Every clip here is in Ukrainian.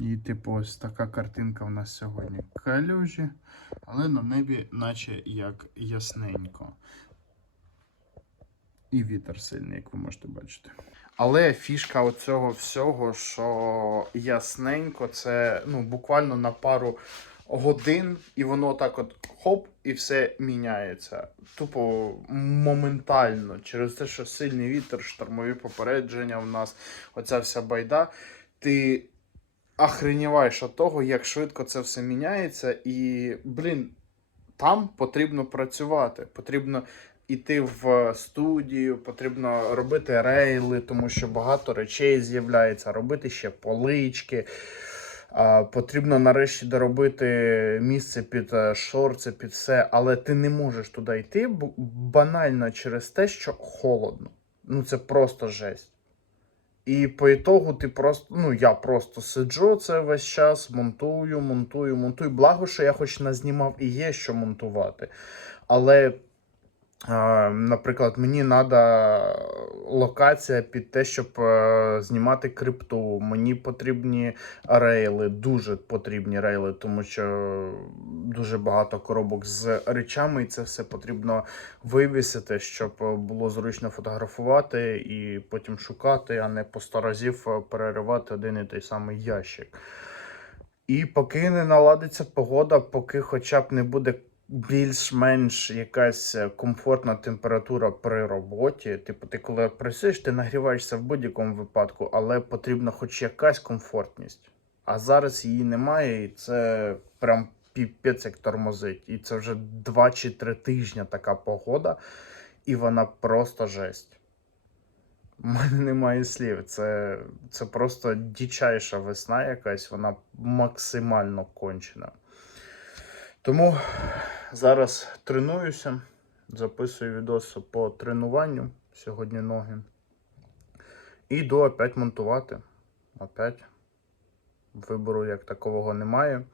І, типу, ось така картинка в нас сьогодні. Калюжі, але на небі, наче як ясненько. І вітер сильний, як ви можете бачити. Але фішка оцього всього, що ясненько, це ну, буквально на пару годин, і воно так от хоп, і все міняється. Тупо моментально. Через те, що сильний вітер, штормові попередження в нас, оця вся байда. Ти охреніваєш від того, як швидко це все міняється, і, блін, там потрібно працювати. Потрібно йти в студію, потрібно робити рейли, тому що багато речей з'являється, робити ще полички. Потрібно нарешті доробити місце під е, шорти, під все, але ти не можеш туди йти банально через те, що холодно. Ну це просто жесть. І по ітогу ти просто, ну я просто сиджу це весь час, монтую, монтую, монтую. Благо, що я хоч назнімав і є що монтувати. Але, е, наприклад, мені треба локація під те, щоб е, знімати крипту. Мені потрібні рейли, дуже потрібні рейли, тому що дуже багато коробок з речами, і це все потрібно вивісити, щоб е, було зручно фотографувати і потім шукати, а не по сто разів е, переривати один і той самий ящик. І поки не наладиться погода, поки хоча б не буде більш-менш якась е, комфортна температура при роботі. Типу, ти коли працюєш, ти нагріваєшся в будь-якому випадку, але потрібна хоч якась комфортність. А зараз її немає, і це прям піпець як тормозить. І це вже 2 чи 3 тижні така погода, і вона просто жесть. У мене немає слів. Це, це просто дичайша весна якась, вона максимально кончена. Тому зараз тренуюся, записую відоси по тренуванню сьогодні ноги. І йду опять монтувати. Опять. Вибору як такового немає.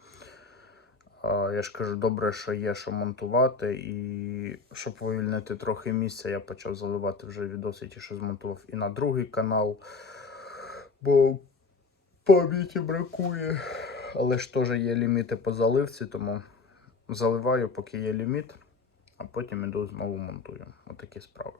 Я ж кажу, добре, що є що монтувати, і щоб вивільнити трохи місця, я почав заливати вже відоси, ті, що змонтував і на другий канал. Бо пам'яті бракує. Але ж теж є ліміти по заливці, тому заливаю, поки є ліміт, а потім іду знову монтую. Отакі справи.